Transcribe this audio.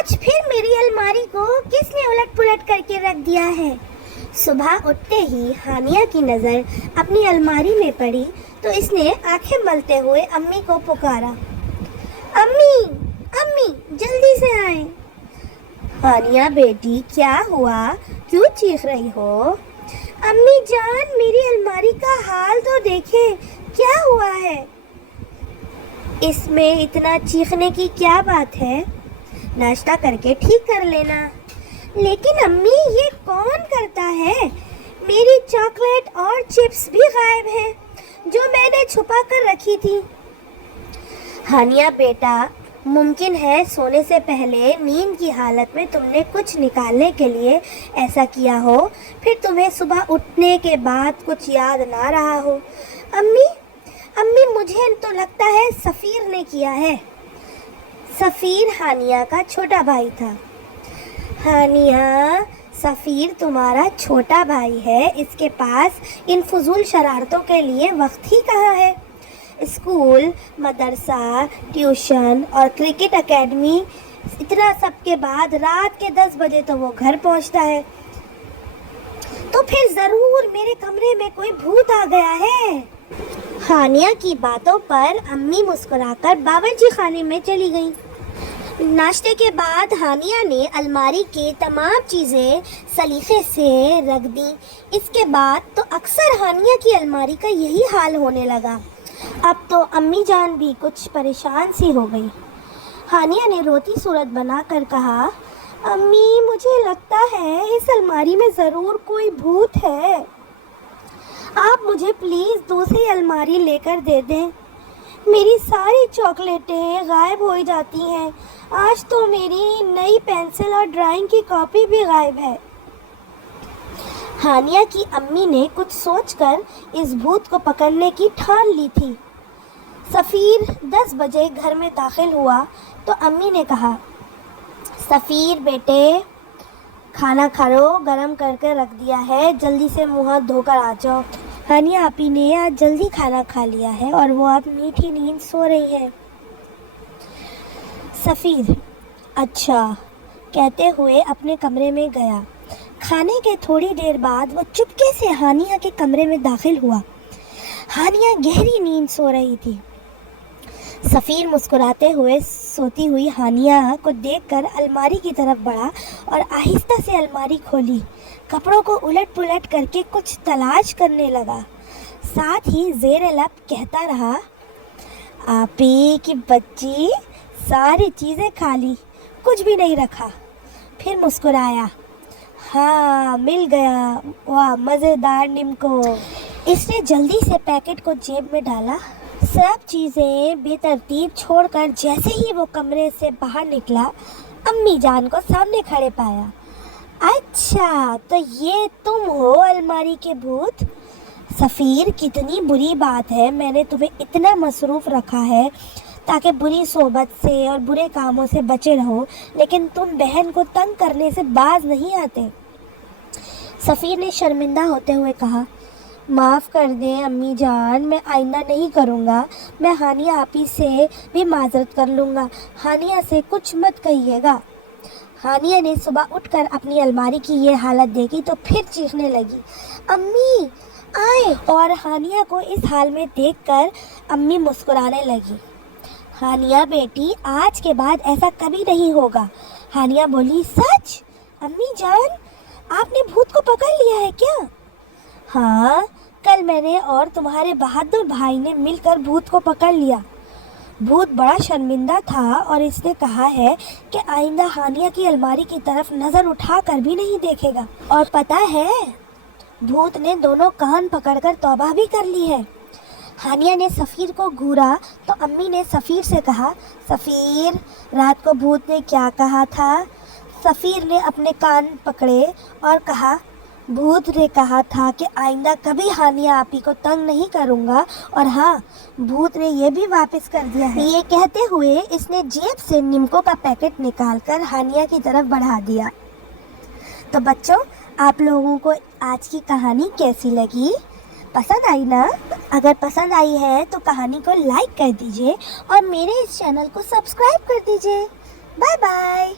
آج پھر میری الماری کو کس نے الٹ پلٹ کر کے رکھ دیا ہے؟ صبح اٹھتے ہی ہانیہ کی نظر اپنی الماری میں پڑی تو اس نے آنکھیں ملتے ہوئے امی کو پکارا، امی امی جلدی سے آئیں۔ ہانیہ بیٹی کیا ہوا؟ کیوں چیخ رہی ہو؟ امی جان میری الماری کا حال تو دیکھیں، کیا ہوا ہے؟ اس میں اتنا چیخنے کی کیا بات ہے؟ ناشتہ کر کے ٹھیک کر لینا۔ لیکن امی یہ کون کرتا ہے؟ میری چاکلیٹ اور چپس بھی غائب ہیں جو میں نے چھپا کر رکھی تھی۔ ہانیہ بیٹا، ممکن ہے سونے سے پہلے نیند کی حالت میں تم نے کچھ نکالنے کے لیے ایسا کیا ہو، پھر تمہیں صبح اٹھنے کے بعد کچھ یاد نہ رہا ہو۔ امی مجھے تو لگتا ہے سفیر نے کیا ہے۔ سفیر ہانیہ کا چھوٹا بھائی تھا۔ ہانیہ، سفیر تمہارا چھوٹا بھائی ہے، اس کے پاس ان فضول شرارتوں کے لیے وقت ہی کہاں ہے؟ اسکول، مدرسہ، ٹیوشن اور کرکٹ اکیڈمی، اتنا سب کے بعد رات کے 10 بجے تو وہ گھر پہنچتا ہے۔ تو پھر ضرور میرے کمرے میں کوئی بھوت آ گیا ہے۔ ہانیہ کی باتوں پر امی مسکرا کر باورچی خانے میں چلی گئیں۔ ناشتے کے بعد ہانیہ نے الماری کی تمام چیزیں سلیقے سے رکھ دیں۔ اس کے بعد تو اکثر ہانیہ کی الماری کا یہی حال ہونے لگا۔ اب تو امی جان بھی کچھ پریشان سی ہو گئی۔ ہانیہ نے روتی صورت بنا کر کہا، امی مجھے لگتا ہے اس الماری میں ضرور کوئی بھوت ہے۔ آپ مجھے پلیز دوسری الماری لے کر دے دیں۔ میری ساری چاکلیٹیں غائب ہو جاتی ہیں۔ آج تو میری نئی پینسل اور ڈرائنگ کی کاپی بھی غائب ہے۔ ہانیہ کی امی نے کچھ سوچ کر اس بھوت کو پکڑنے کی ٹھان لی تھی۔ سفیر 10 بجے گھر میں داخل ہوا تو امی نے کہا، سفیر بیٹے کھانا کھا لو، گرم کر کے رکھ دیا ہے، جلدی سے منہ ہاتھ دھو کر آ جاؤ۔ ہانیہ آپی نے آج جلدی کھانا کھا لیا ہے اور وہ اب میٹھی نیند سو رہی ہے۔ سفیر اچھا کہتے ہوئے اپنے کمرے میں گیا۔ کھانے کے تھوڑی دیر بعد وہ چپکے سے ہانیہ کے کمرے میں داخل ہوا۔ ہانیہ گہری نیند سو رہی تھی۔ سفیر مسکراتے ہوئے سوتی ہوئی ہانیہ کو دیکھ کر الماری کی طرف بڑھا اور آہستہ سے الماری کھولی، کپڑوں کو الٹ پلٹ کر کے کچھ تلاش کرنے لگا، ساتھ ہی زیر لب کہتا رہا، آپی کی بچی ساری چیزیں کھا لی، کچھ بھی نہیں رکھا۔ پھر مسکرایا، ہاں مل گیا، واہ مزیدار نمکو۔ اس نے جلدی سے پیکٹ کو جیب میں ڈالا، سب چیزیں بے ترتیب چھوڑ کر جیسے ہی وہ کمرے سے باہر نکلا امی جان کو سامنے کھڑے پایا۔ اچھا تو یہ تم ہو الماری کے بھوت؟ سفیر کتنی بری بات ہے، میں نے تمہیں اتنا مصروف رکھا ہے تاکہ بری صحبت سے اور برے کاموں سے بچے رہو، لیکن تم بہن کو تنگ کرنے سے باز نہیں آتے۔ سفیر نے شرمندہ ہوتے ہوئے کہا، معاف کر دیں امی جان، میں آئندہ نہیں کروں گا، میں ہانیہ آپی سے بھی معذرت کر لوں گا، ہانیہ سے کچھ مت کہیے گا۔ ہانیہ نے صبح اٹھ کر اپنی الماری کی یہ حالت دیکھی تو پھر چیخنے لگی، امی آئیں، اور ہانیہ کو اس حال میں دیکھ کر امی مسکرانے لگی۔ ہانیہ بیٹی آج کے بعد ایسا کبھی نہیں ہوگا۔ ہانیہ بولی، سچ؟ امی جان آپ نے بھوت کو پکڑ لیا ہے کیا؟ ہاں کل میں نے اور تمہارے بہادر بھائی نے مل کر بھوت کو پکڑ لیا۔ بھوت بڑا شرمندہ تھا اور اس نے کہا ہے کہ آئندہ ہانیہ کی الماری کی طرف نظر اٹھا کر بھی نہیں دیکھے گا، اور پتہ ہے بھوت نے دونوں کان پکڑ کر توبہ بھی کر لی ہے۔ ہانیہ نے سفیر کو گھورا تو امی نے سفیر سے کہا، سفیر رات کو بھوت نے کیا کہا تھا؟ سفیر نے اپنے کان پکڑے اور کہا، بھوت نے کہا تھا کہ آئندہ کبھی ہانیہ آپی کو تنگ نہیں کروں گا، اور ہاں بھوت نے یہ بھی واپس کر دیا ہے۔ یہ کہتے ہوئے اس نے جیب سے نمکو کا پیکٹ نکال کر ہانیہ کی طرف بڑھا دیا۔ تو بچوں آپ لوگوں کو آج کی کہانی کیسی لگی؟ پسند آئی نا؟ اگر پسند آئی ہے تو کہانی کو لائک کر دیجئے اور میرے اس چینل کو سبسکرائب کر دیجئے۔ Bye bye.